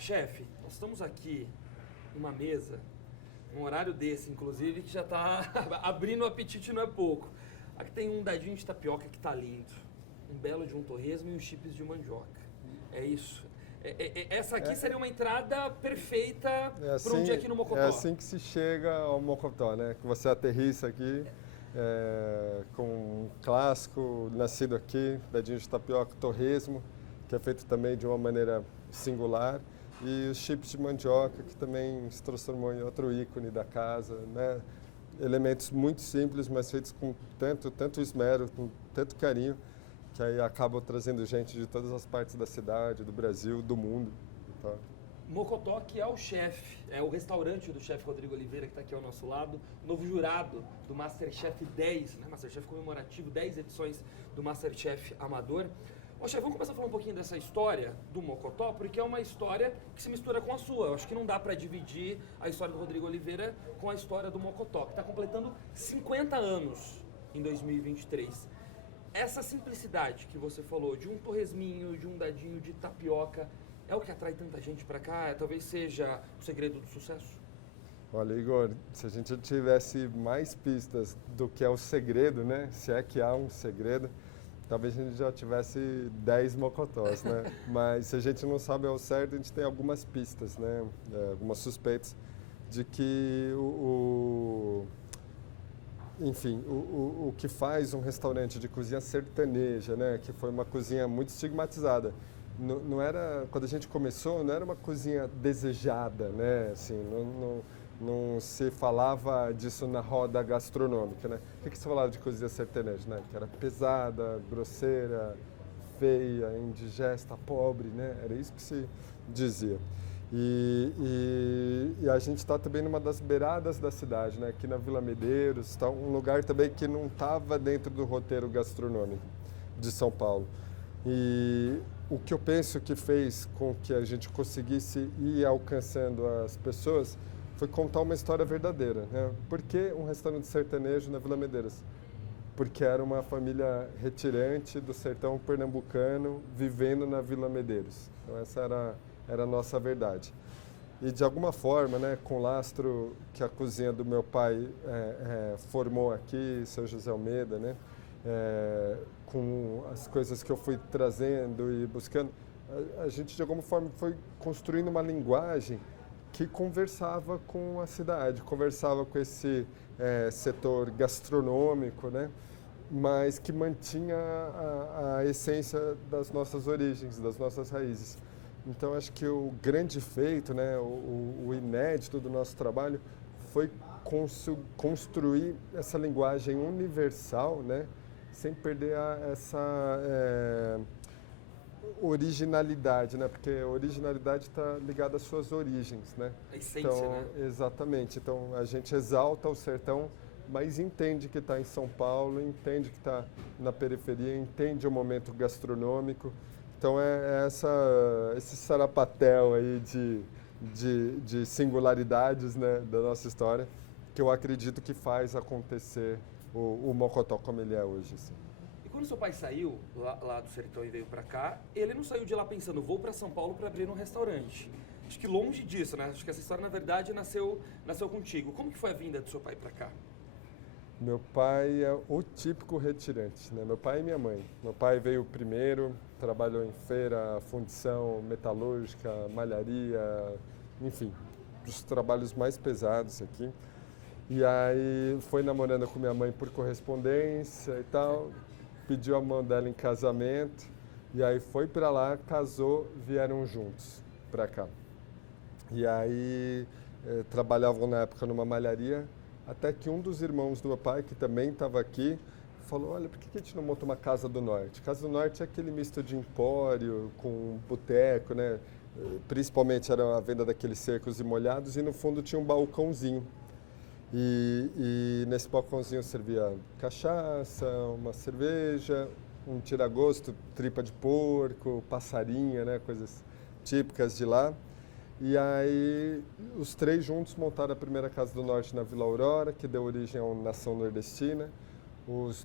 chefe, nós estamos aqui numa mesa, num horário desse, inclusive, que já está abrindo o apetite, não é pouco. Aqui tem um dadinho de tapioca que está lindo, um belo de um torresmo e uns chips de mandioca. É isso. Essa aqui seria uma entrada perfeita para um dia aqui no Mocotó. É assim que se chega ao Mocotó, né? Que você aterrissa aqui com um clássico nascido aqui, dadinho de tapioca, torresmo, que é feito também de uma maneira singular, e os chips de mandioca, que também se transformou em outro ícone da casa, né? Elementos muito simples, mas feitos com tanto esmero, com tanto carinho, que aí acabam trazendo gente de todas as partes da cidade, do Brasil, do mundo. Então, Mocotó, que é o chefe, é o restaurante do chefe Rodrigo Oliveira, que está aqui ao nosso lado, novo jurado do Masterchef 10, né? Masterchef comemorativo, 10 edições do Masterchef Amador. Ô, chefe, vamos começar a falar um pouquinho dessa história do Mocotó, porque é uma história que se mistura com a sua. Eu acho que não dá para dividir a história do Rodrigo Oliveira com a história do Mocotó, que está completando 50 anos em 2023. Essa simplicidade que você falou, de um torresminho, de um dadinho de tapioca, é o que atrai tanta gente para cá? Talvez seja o segredo do sucesso? olha, Igor, se a gente tivesse mais pistas do que é o segredo, né? Se é que há um segredo, talvez a gente já tivesse 10 mocotós, né? Mas se a gente não sabe ao certo, a gente tem algumas pistas, né? Algumas suspeitas de que enfim, o que faz um restaurante de cozinha sertaneja, né? Que foi uma cozinha muito estigmatizada. Não era, quando a gente começou, não era uma cozinha desejada, né? Assim, não se falava disso na roda gastronômica, né? O que se falava de cozinha sertaneja, né? Que era pesada, grosseira, feia, indigesta, pobre, né? Era isso que se dizia. E a gente está também numa das beiradas da cidade, né? Aqui na Vila Medeiros, tá um lugar também que não estava dentro do roteiro gastronômico de São Paulo. E o que eu penso que fez com que a gente conseguisse ir alcançando as pessoas foi contar uma história verdadeira, né? Por que um restaurante sertanejo na Vila Medeiros? Porque era uma família retirante do sertão pernambucano vivendo na Vila Medeiros. Então essa era a nossa verdade. E de alguma forma, né, com o lastro que a cozinha do meu pai formou aqui, seu José Almeida, né, com as coisas que eu fui trazendo e buscando, a gente de alguma forma foi construindo uma linguagem que conversava com a cidade, conversava com esse setor gastronômico, né, mas que mantinha a essência das nossas origens, das nossas raízes. Então, acho que o grande feito, né, o inédito do nosso trabalho foi construir essa linguagem universal, né, sem perder essa originalidade, né, porque a originalidade está ligada às suas origens, né? A essência, então, né? Exatamente. Então, a gente exalta o sertão, mas entende que está em São Paulo, entende que está na periferia, entende o momento gastronômico. Então esse sarapatel aí de singularidades, né, da nossa história, que eu acredito que faz acontecer o Mocotó como ele é hoje. Assim. E quando seu pai saiu lá do sertão e veio para cá, ele não saiu de lá pensando, vou para São Paulo para abrir um restaurante. Acho que longe disso, né? Acho que essa história, na verdade, nasceu contigo. Como que foi a vinda do seu pai para cá? Meu pai é o típico retirante, né? Meu pai e minha mãe. Meu pai veio primeiro, trabalhou em feira, fundição metalúrgica, malharia, enfim, os trabalhos mais pesados aqui. E aí foi namorando com minha mãe por correspondência e tal, pediu a mão dela em casamento, e aí foi para lá, casou, vieram juntos para cá. E aí trabalhavam na época numa malharia, até que um dos irmãos do meu pai, que também estava aqui, falou, olha, por que a gente não monta uma Casa do Norte? Casa do Norte é aquele misto de empório com boteco, né? Principalmente era a venda daqueles secos e molhados, e no fundo tinha um balcãozinho. E nesse balcãozinho servia cachaça, uma cerveja, um tira-gosto, tripa de porco, passarinha, né? Coisas típicas de lá. E aí os três juntos montaram a primeira Casa do Norte na Vila Aurora, que deu origem à Nação Nordestina. Os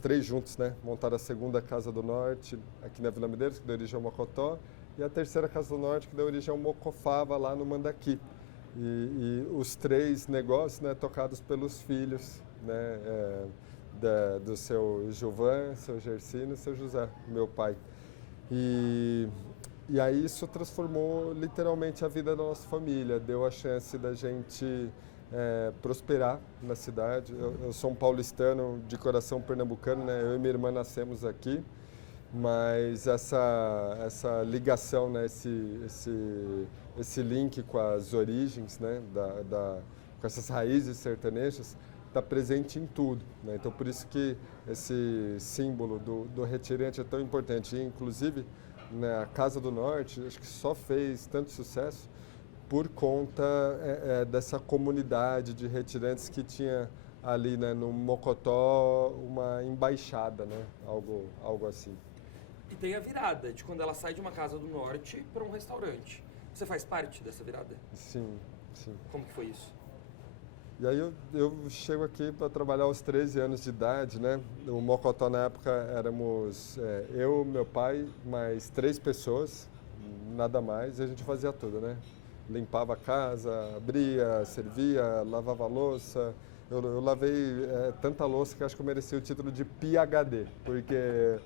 três juntos, né, montaram a segunda Casa do Norte aqui na Vila Medeiros, que deu origem ao Mocotó. e a terceira Casa do Norte, que deu origem ao Mocofava, lá no Mandaki. E os 3 negócios, né, tocados pelos filhos, né, do seu Gilvan, seu Gersino e seu José, meu pai. E aí isso transformou literalmente a vida da nossa família, deu a chance da gente prosperar na cidade. Eu sou um paulistano de coração pernambucano, né? Eu e minha irmã nascemos aqui, mas essa ligação, né? esse link com as origens, né? Com essas raízes sertanejas, está presente em tudo, né? Então por isso que esse símbolo do retirante é tão importante. E, inclusive, né, a Casa do Norte, acho que só fez tanto sucesso por conta dessa comunidade de retirantes que tinha ali, né, no Mocotó uma embaixada, né, algo assim. E tem a virada, de quando ela sai de uma Casa do Norte para um restaurante. Você faz parte dessa virada? Sim, sim. Como que foi isso? E aí eu chego aqui para trabalhar aos 13 anos de idade, né? O Mocotó na época éramos eu, meu pai, mais 3 pessoas, nada mais, e a gente fazia tudo, né? Limpava a casa, abria, servia, lavava a louça. Eu lavei tanta louça que acho que eu merecia o título de PhD, porque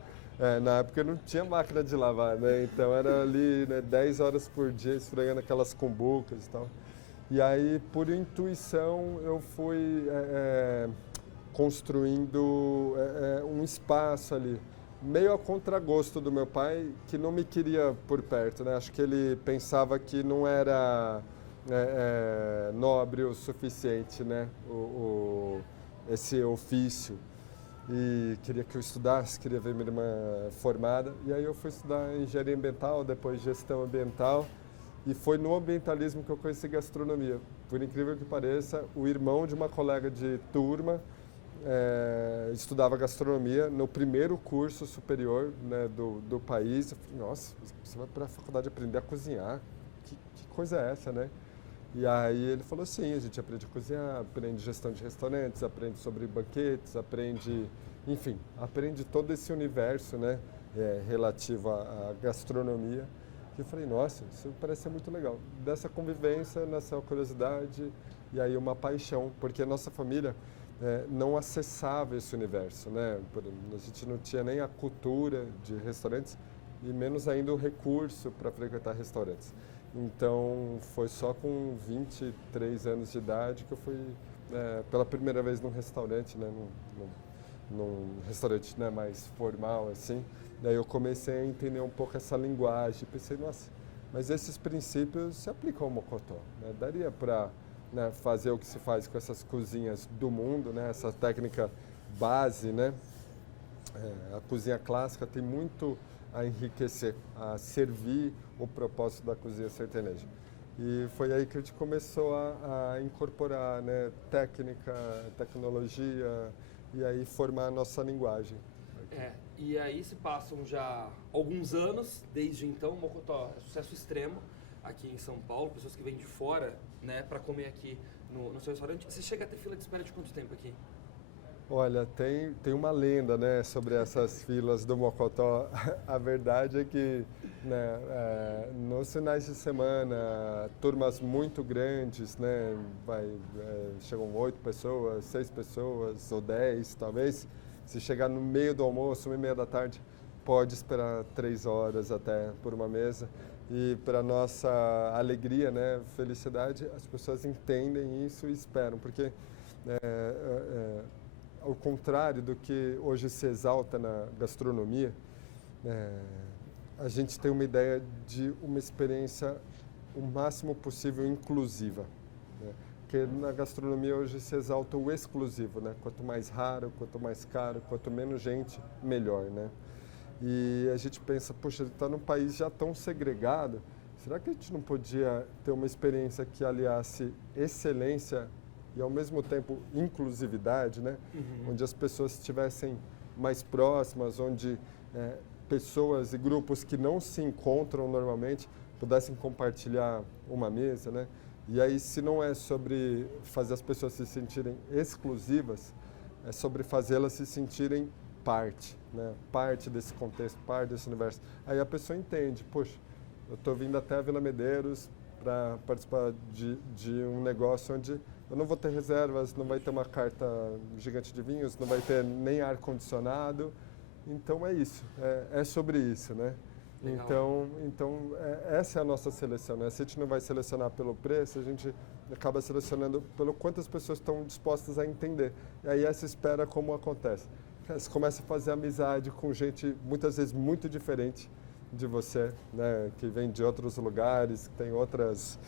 na época não tinha máquina de lavar, né? Então era ali, né, 10 horas por dia esfregando aquelas cumbucas e tal. E aí, por intuição, eu fui construindo um espaço ali, meio a contragosto do meu pai, que não me queria por perto, né? Acho que ele pensava que não era nobre o suficiente, né? Esse ofício. E queria que eu estudasse, queria ver minha irmã formada. E aí eu fui estudar engenharia ambiental, depois gestão ambiental. E foi no ambientalismo que eu conheci gastronomia. Por incrível que pareça, o irmão de uma colega de turma estudava gastronomia no primeiro curso superior, né, do país. Eu falei, nossa, você vai para a faculdade aprender a cozinhar? Que coisa é essa, né? E aí ele falou, sim, a gente aprende a cozinhar, aprende gestão de restaurantes, aprende sobre banquetes, aprende, enfim, aprende todo esse universo, né, relativo à gastronomia. E eu falei, nossa, isso parece ser muito legal. Dessa convivência, nasceu a curiosidade e aí uma paixão, porque a nossa família não acessava esse universo, né? A gente não tinha nem a cultura de restaurantes e menos ainda o recurso para frequentar restaurantes. Então, foi só com 23 anos de idade que eu fui pela primeira vez num restaurante, né? Num restaurante, né, mais formal, assim. Daí eu comecei a entender um pouco essa linguagem. Pensei, nossa, mas esses princípios se aplicam ao Mocotó, né? Daria para, né, fazer o que se faz com essas cozinhas do mundo, né? Essa técnica base, né? A cozinha clássica tem muito a enriquecer, a servir o propósito da cozinha sertaneja. E foi aí que a gente começou a incorporar, né, técnica, tecnologia e aí formar a nossa linguagem. E aí se passam já alguns anos, desde então, o Mocotó é sucesso extremo aqui em São Paulo, pessoas que vêm de fora, né, para comer aqui no seu restaurante. Você chega a ter fila de espera de quanto tempo aqui? Olha, tem uma lenda, né, sobre essas filas do Mocotó. A verdade é que, né, nos finais de semana, turmas muito grandes, né, chegam 8 pessoas, 6 pessoas ou 10 talvez. Se chegar no meio do almoço, 1h30 da tarde, pode esperar 3 horas até por uma mesa. E para nossa alegria, né, felicidade, as pessoas entendem isso e esperam, porque ao contrário do que hoje se exalta na gastronomia, a gente tem uma ideia de uma experiência o máximo possível inclusiva, né? Porque na gastronomia hoje se exalta o exclusivo, né? Quanto mais raro, quanto mais caro, quanto menos gente, melhor, né? E a gente pensa, poxa, está num país já tão segregado, será que a gente não podia ter uma experiência que aliasse excelência e ao mesmo tempo inclusividade, né? Uhum. Onde as pessoas estivessem mais próximas, onde pessoas e grupos que não se encontram normalmente pudessem compartilhar uma mesa, né? E aí, se não é sobre fazer as pessoas se sentirem exclusivas, é sobre fazê-las se sentirem parte, né? Parte desse contexto, parte desse universo. Aí a pessoa entende, poxa, eu estou vindo até a Vila Medeiros para participar de um negócio onde eu não vou ter reservas, não vai ter uma carta gigante de vinhos, não vai ter nem ar-condicionado. Então é isso, é sobre isso, né? Legal. Então essa é a nossa seleção, né? Se a gente não vai selecionar pelo preço, a gente acaba selecionando pelo quanto as pessoas estão dispostas a entender. E aí essa espera como acontece. Você começa a fazer amizade com gente muitas vezes muito diferente de você, né? Que vem de outros lugares, que tem outras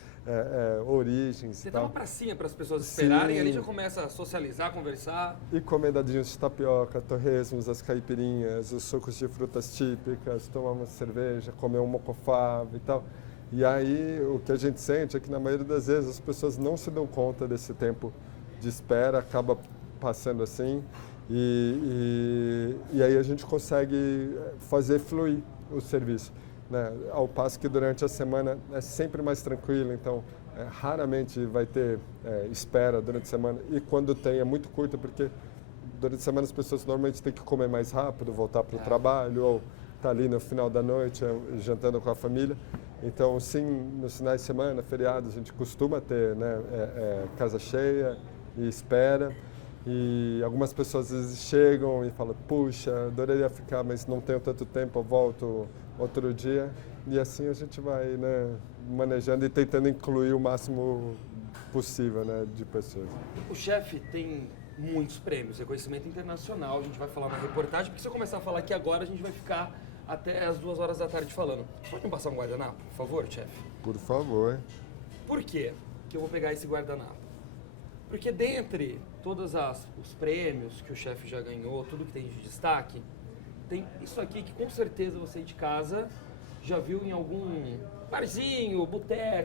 origens. Você e dá tal. uma pracinha para as pessoas esperarem, Sim. ali já começa a socializar, conversar. E comer dadinhos de tapioca, torresmos, as caipirinhas, os sucos de frutas típicas, tomar uma cerveja, comer um mocofava e tal. E aí o que a gente sente é que na maioria das vezes as pessoas não se dão conta desse tempo de espera, acaba passando assim. E aí a gente consegue fazer fluir o serviço, né? Ao passo que durante a semana é sempre mais tranquilo, então raramente vai ter espera durante a semana, e quando tem é muito curta, porque durante a semana as pessoas normalmente têm que comer mais rápido, voltar para o trabalho, ou tá ali no final da noite jantando com a família. Então sim, nos finais de semana, feriados, a gente costuma ter, né, casa cheia e espera. E algumas pessoas às vezes chegam e falam, puxa, adoraria ficar, mas não tenho tanto tempo, eu volto outro dia. E assim a gente vai, né, manejando e tentando incluir o máximo possível, né, de pessoas. O chefe tem muitos prêmios, reconhecimento internacional, a gente vai falar na reportagem, porque se eu começar a falar aqui agora, a gente vai ficar até as 2 horas da tarde falando. Pode me passar um guardanapo, por favor, chefe? Por favor. Por quê que eu vou pegar esse guardanapo? Porque dentre todos os prêmios que o chefe já ganhou, tudo que tem de destaque, tem isso aqui que com certeza você de casa já viu em algum barzinho, boteco.